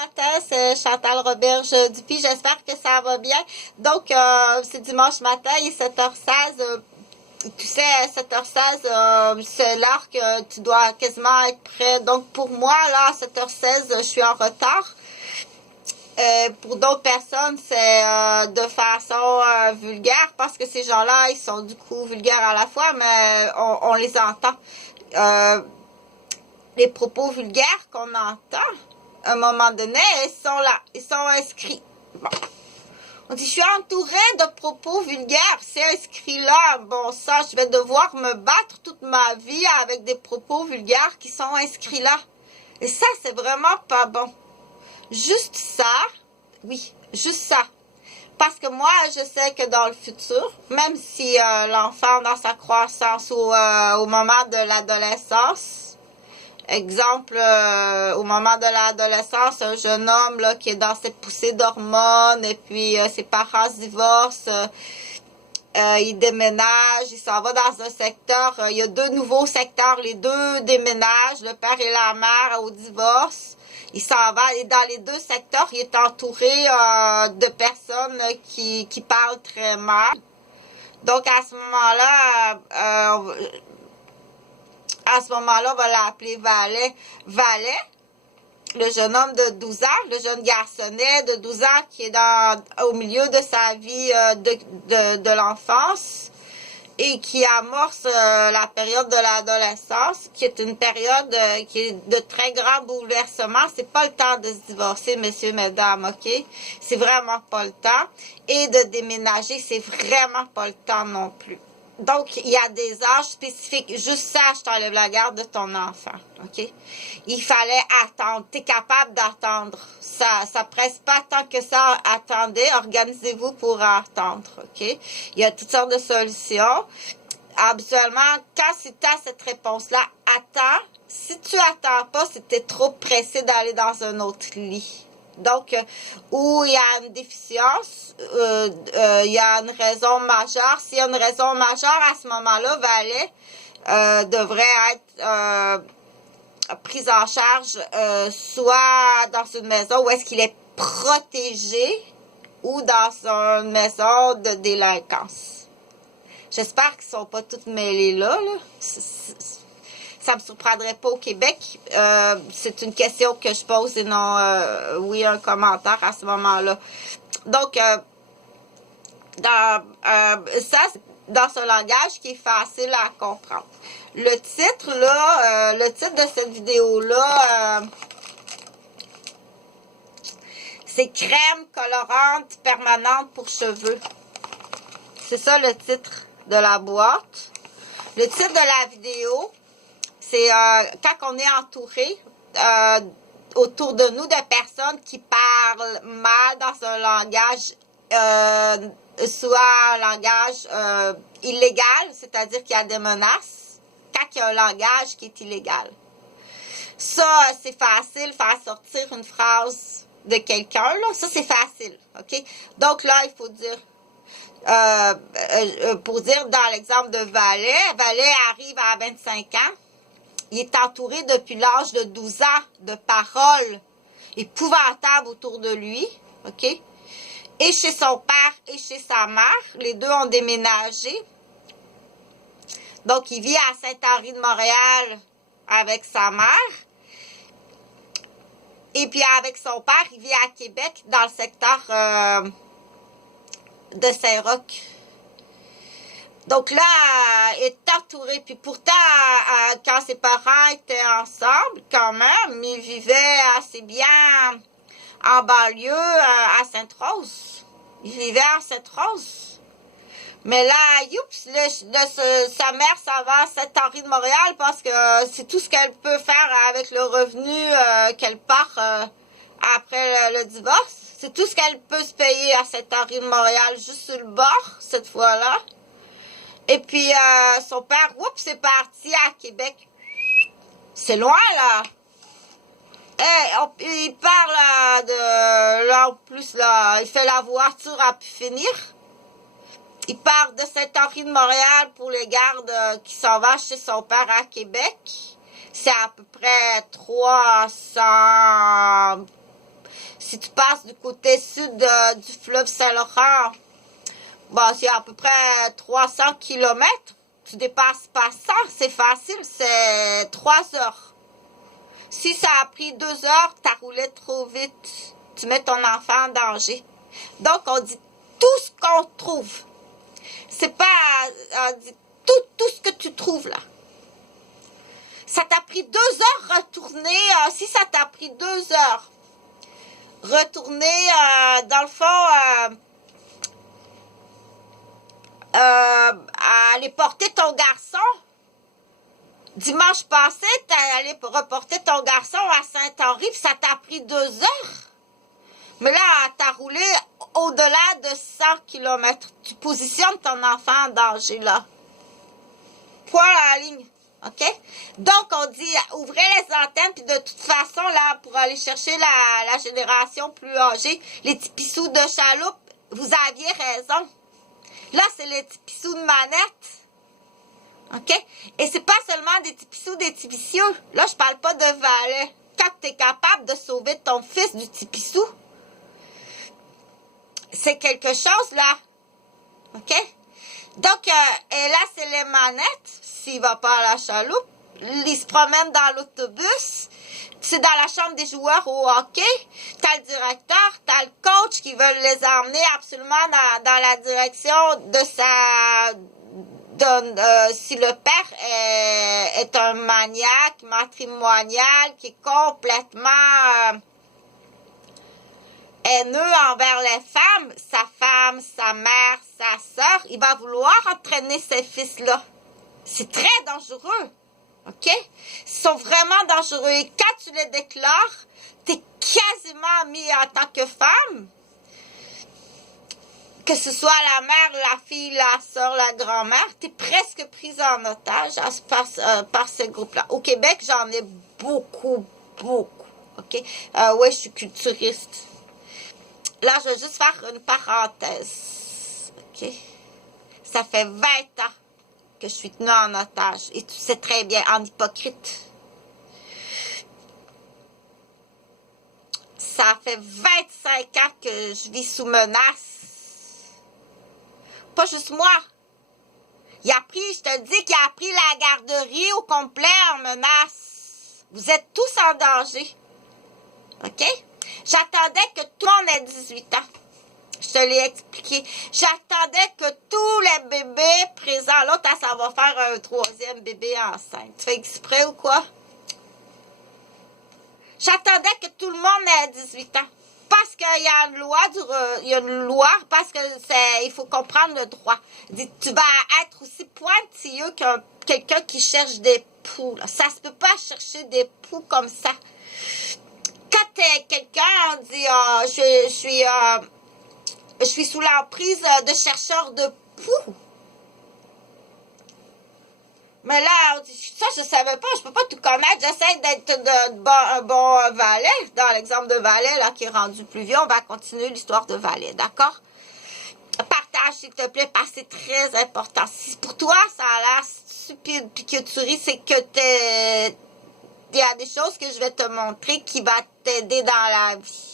Matin, c'est Chantal Roberge Dupuis. J'espère que ça va bien. Donc, c'est dimanche matin, il est 7h16. Tu sais, 7h16, c'est l'heure que tu dois quasiment être prêt. Donc, pour moi, là, à 7h16, je suis en retard. Pour d'autres personnes, c'est de façon vulgaire parce que ces gens-là, ils sont du coup vulgaires à la fois, mais on les entend. Les propos vulgaires qu'on entend, à un moment donné, ils sont là, ils sont inscrits. Bon. On dit, je suis entourée de propos vulgaires, c'est inscrit là. Bon, ça, je vais devoir me battre toute ma vie avec des propos vulgaires qui sont inscrits là. Et ça, c'est vraiment pas bon. Juste ça, oui, juste ça. Parce que moi, je sais que dans le futur, même si l'enfant dans sa croissance ou au moment de l'adolescence, exemple, au moment de l'adolescence, un jeune homme là, qui est dans cette poussée d'hormones et puis ses parents se divorcent, il déménage, il s'en va dans un secteur, il y a deux nouveaux secteurs, les deux déménagent, le père et la mère au divorce. Il s'en va et dans les deux secteurs, il est entouré de personnes qui parlent très mal. Donc à ce moment-là, on va l'appeler Valet. Valet, le jeune homme de 12 ans, le jeune garçonnet de 12 ans qui est au milieu de sa vie de l'enfance et qui amorce la période de l'adolescence, qui est une période qui est de très grand bouleversement. C'est pas le temps de se divorcer, messieurs, mesdames, ok? C'est vraiment pas le temps. Et de déménager, c'est vraiment pas le temps non plus. Donc, il y a des âges spécifiques. Juste ça, je t'enlève la garde de ton enfant, ok? Il fallait attendre. Tu es capable d'attendre. Ça presse pas tant que ça. Attendez, organisez-vous pour attendre, ok? Il y a toutes sortes de solutions. Habituellement, quand tu as cette réponse-là, attends. Si tu attends pas, c'est que tu es trop pressé d'aller dans un autre lit. Donc, où il y a une déficience, il y a une raison majeure. S'il y a une raison majeure, à ce moment-là, Valet devrait être prise en charge soit dans une maison où est-ce qu'il est protégé ou dans une maison de délinquance. J'espère qu'ils ne sont pas tous mêlés là. Ça me surprendrait pas au Québec. C'est une question que je pose et non, oui, un commentaire à ce moment-là. Donc, dans ce langage qui est facile à comprendre. Le titre, là, le titre de cette vidéo-là, c'est crème colorante permanente pour cheveux. C'est ça le titre de la boîte. Le titre de la vidéo, c'est quand on est entouré autour de nous de personnes qui parlent mal dans un langage, soit un langage illégal, c'est-à-dire qu'il y a des menaces, quand il y a un langage qui est illégal. Ça, c'est facile, faire sortir une phrase de quelqu'un, là. Ça, c'est facile, ok? Donc là, il faut dire... pour dire dans l'exemple de Valet, Valet arrive à 25 ans, il est entouré depuis l'âge de 12 ans de paroles épouvantables autour de lui, ok? Et chez son père et chez sa mère, les deux ont déménagé. Donc, il vit à Saint-Henri-de-Montréal avec sa mère. Et puis, avec son père, il vit à Québec, dans le secteur de Saint-Roch. Donc là, il est entouré. Puis pourtant, quand ses parents étaient ensemble, quand même, ils vivaient assez bien en banlieue à Sainte-Rose. Ils vivaient à Sainte-Rose. Mais là, youps, sa mère s'en va à Saint-Henri-de-Montréal parce que c'est tout ce qu'elle peut faire avec le revenu qu'elle part après le divorce. C'est tout ce qu'elle peut se payer à Saint-Henri-de-Montréal, juste sur le bord, cette fois-là. Et puis, son père, oups, c'est parti à Québec. C'est loin, là. Il parle là, en plus, là, il fait la voiture à pu finir. Il part de Saint-Henri-de-Montréal pour les gardes qui s'en va chez son père à Québec. C'est à peu près 300 Si tu passes du côté sud du fleuve Saint-Laurent, bon, c'est à peu près 300 kilomètres. Tu dépasses pas ça, c'est facile, c'est 3 heures. Si ça a pris 2 heures, tu as roulé trop vite. Tu mets ton enfant en danger. Donc, on dit tout ce qu'on trouve. C'est pas... On dit tout ce que tu trouves là. Ça t'a pris 2 heures retourner. Si ça t'a pris 2 heures, retourner, dans le fond, aller porter ton garçon. Dimanche passé, t'es allé reporter ton garçon à Saint-Henri, puis ça t'a pris 2 heures. Mais là, t'as roulé au-delà de 100 km. Tu positionnes ton enfant en danger, là. Point à la ligne. OK? Donc, on dit, ouvrez les antennes, puis de toute façon, là, pour aller chercher la génération plus âgée, les petits pissous de chaloupe, vous aviez raison. Là, c'est les petits pissous de manette. OK? Et c'est pas seulement des petits pissous, des petits vicieux. Là, je parle pas de valet. Quand tu es capable de sauver ton fils du petit pissou, c'est quelque chose, là. OK? Donc, et là, c'est les manettes. S'il va pas à la chaloupe, il se promène dans l'autobus. C'est dans la chambre des joueurs au hockey. T'as le directeur, t'as le coach qui veulent les emmener absolument dans la direction de sa... si le père est un maniaque matrimonial qui est complètement haineux envers les femmes, sa mère, sa sœur, il va vouloir entraîner ses fils-là. C'est très dangereux. OK? Ils sont vraiment dangereux. Et quand tu les déclares, tu es quasiment mis en tant que femme. Que ce soit la mère, la fille, la soeur, la grand-mère, tu es presque prise en otage par ce groupe-là. Au Québec, j'en ai beaucoup. OK? Ouais, je suis culturiste. Là, je vais juste faire une parenthèse. OK? Ça fait 20 ans que je suis tenue en otage. Et tu sais très bien, en hypocrite. Ça fait 25 ans que je vis sous menace. Pas juste moi. Il a pris, je te dis qu'il a pris la garderie au complet en menace. Vous êtes tous en danger. OK? J'attendais que tout le monde ait 18 ans. Je te l'ai expliqué. J'attendais que tous les bébés présents, l'autre, ça va faire un 3e bébé enceinte. Tu fais exprès ou quoi? J'attendais que tout le monde ait 18 ans. Parce qu'il y a une loi, parce que il faut comprendre le droit. Tu vas être aussi pointilleux que quelqu'un qui cherche des poux. Là. Ça se peut pas chercher des poux comme ça. Quand quelqu'un dit je suis sous l'emprise de chercheurs de poux. Mais là, ça, je savais pas. Je peux pas tout connaître. J'essaie d'être un bon valet. Dans l'exemple de valet, là, qui est rendu plus vieux, on va continuer l'histoire de valet, d'accord? Partage, s'il te plaît, parce que c'est très important. Si pour toi, ça a l'air stupide, puis que tu ris, c'est que il y a des choses que je vais te montrer qui va t'aider dans la vie.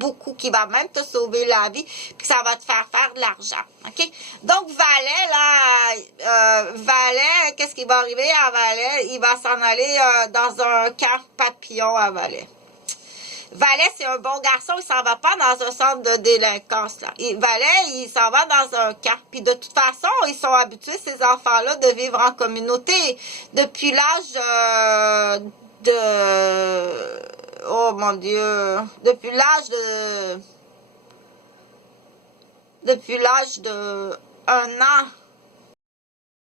Beaucoup, qui va même te sauver la vie, puis ça va te faire de l'argent, OK? Donc, Valet, là, Valet, qu'est-ce qui va arriver à Valet? Il va s'en aller dans un camp papillon à Valet. Valet, c'est un bon garçon, il s'en va pas dans un centre de délinquance, là. Valet, il s'en va dans un camp. Puis de toute façon, ils sont habitués, ces enfants-là, de vivre en communauté. Depuis l'âge oh mon Dieu, depuis l'âge de 1 an,